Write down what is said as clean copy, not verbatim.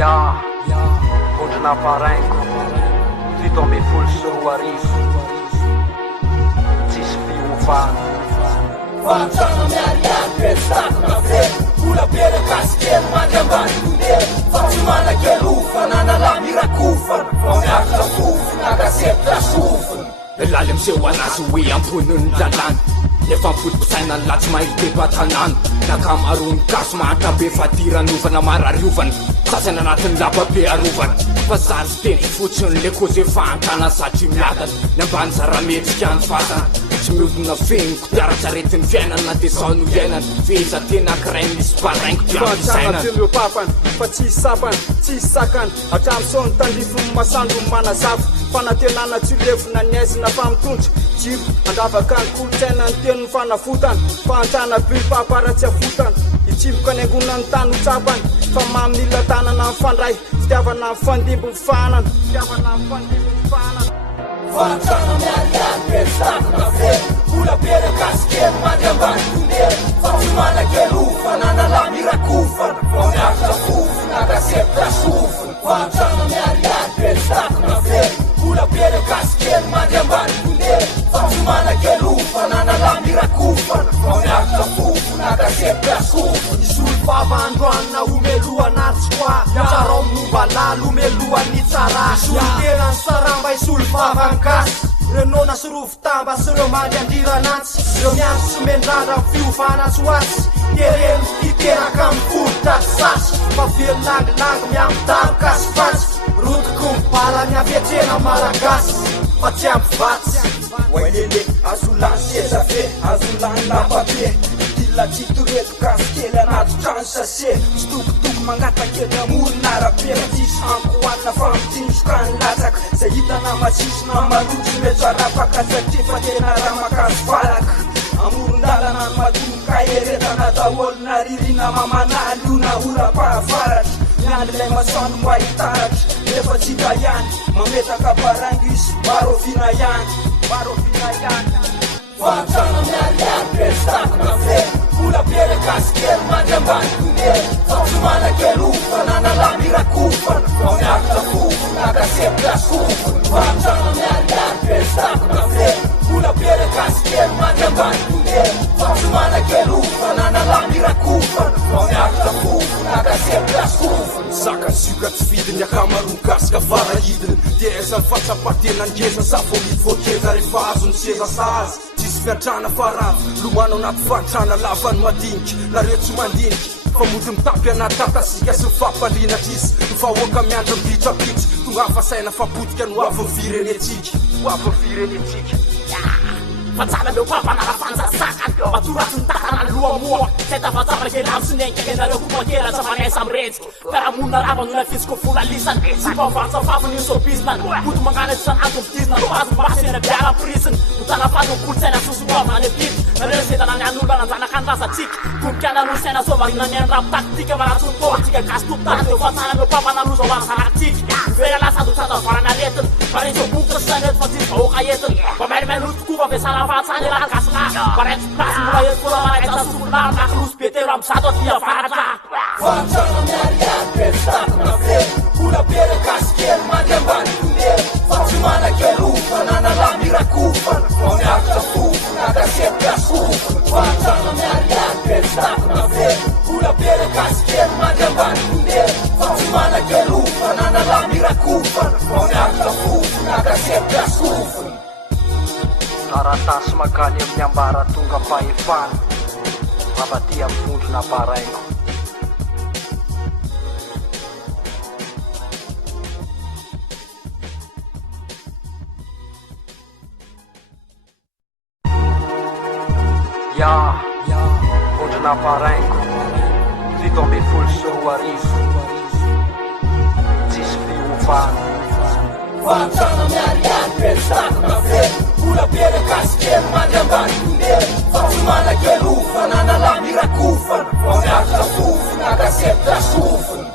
Ja, vondrona paraingo fito amby folo sy roa arivo tsisy fiovana Fantrana miariary pesakona fe Ola bere kasikely mandambany kondely Fa tsy manakely ofana na mirakofana Fa miaritra fofona akasetra sofina Laly amseho anazy hoe amponiny lalàna Nefa mipodikosaina ny latsy mahitepa-tanàna Nakamarony gaso mahatra be fadiranovana marariovana Sasana anatin'ny lapabe arovana Fa zary sy teny fotsiny le kozy fahantana satry miadana Ny ambany zarametsika ny fatana Tsy miodina feniko tiaratsaretin'ny fiainana De zao no iainana Feza tena kiray misy baraingo tiampisainana Teo papana fa tsisy sapana tsisy sakana Hatramin'izao tandrifony masandro manazava Fanatenana tsy levona niaizina fa mitondra Jiro andravaka ny kolotsaina ny teny ny fanavotana Fahantrana be paparatsy avotana Itsiboka ny angona ny tany hotsapana Fa mamila tanana ny fandray Fitiavana ny fandimbo ny fanana Fitiavana ny fandimbo ny fanana Fantrana miariary pesakona fe Ola bere kasikely mandambany kondely Fa tsy manakely ofana na mirakofana Fa miaritra fofona akasetra sofina Fantrana miariary pesakona fe Ola bere kasikely mandambany kondely Fa tsy manakely ofana na mirakofana Fa miaritra fofona akasetra sofina Isolo vavandroany na omelohana artsoa Tsarao momba lalo omelohany tsara Isolo tena ny saramba isolo vavangasy Renona sy rovitamba sy reo mandy andiranantsy Reo miandro sy mendrandra ny fiovana tsy hoatsy Tereno iteraka amin'ny forotra tsy sasy Fa velonangilangy miamitaroka sy fatsy Rotoko mibala ny avetrena malagasy Fa tsy ampivatsy Wailele azolany seza fe azolany lapabe Dilati toreto kasikely anaty trano sase Stokotoko mangatakely amorona arabe Tsisy ankoanina fa mitindroka ny latsaka Zay hitana matsisy na marotry mety arapaka Satria fa tena raha makazo valaka Amoron-dalana ny matomboka eretana daholo ririna mamanaly io na ora-pahavaratra Miandry ilay masoandro mba hitaratra Nefa tsika ihany mametaka barango izy Barovina ihany Fantrana miariary pesakona fe Ola bere kasikely mandambany kondely Fa tsy manakely ofana na mirakofana Fa miaritra fofona akasetra sofina Fantrana miariary pesakona fe Ola bere kasikely mandambany kondely Fa tsy manakely ofana na mirakofana Fa miaritra fofona akasetra sofina Saka sioka tsy vidiny akamaroa gasika farahidiny Dia eza ny fatsapatena ngeza Safo mitvokeza rehefa azo ny seza sazy Tsisy fiantrana faravo Lomano anaty fantrana lava ny madinika Nareo tsy mandinika Fa mody mitapy anaty tatasika sy mifampandrina trisy Mifahoaka miandro mipitrapitra Tonga hafasaina fapotika no avy ny firenetsika Fa tsara leo papana fanjasaka Matoratsy ny tatana ny loha moa Teta fa tsara kely amin'ny sinenka Nareo komakela sa manesa amretsika Fiaramonina rabany na fisiko vola lisany Sy pavartsafafany ny sobisnany Kuto mangana sy sanato mitisna Azo mbasy na biara prisiny Utana fato kultsaina susumama ny pit Nareo setana ny an'olona nanjanaka ny rasatsika Tompiana no saina somarina ny rap taktika Maratsony politika gastoptany Teo fa tsara leo papana rozo manasanatika Vera lasado tsatavarana aretina Parentso bukra sanet fa tsisy vahoaka entina Pamarimay lotokova vesara fatsany raha gasina Parentso plasy mbola entola maraitsa solona Naklosy betero am'zato aty avaratra Fantrana miariary pesakona fe Ola bere kasikely mandambany kondely Fa tsy manakely ofana na mirakofana Fa miaritra fofona akasetra sofina Fantrana miariary pesakona fe Ola bere kasikely mandambany kondely Fa tsy manakely ofana na mirakofana Fa miaritra fofona akasetra sofina Taratasy makany amin'ny ambara tonga fahefana Mabaty amin'ny vondrona paraingo Ja, vondrona paraingo fito amby folo sy roa arivo tsisy fiovana Fantrana miariary pesakona fe Ola bere kasikely mandambany kondely Fa tsy manakely ofana na mirakofana Fa miaritra fofona akasetra sofina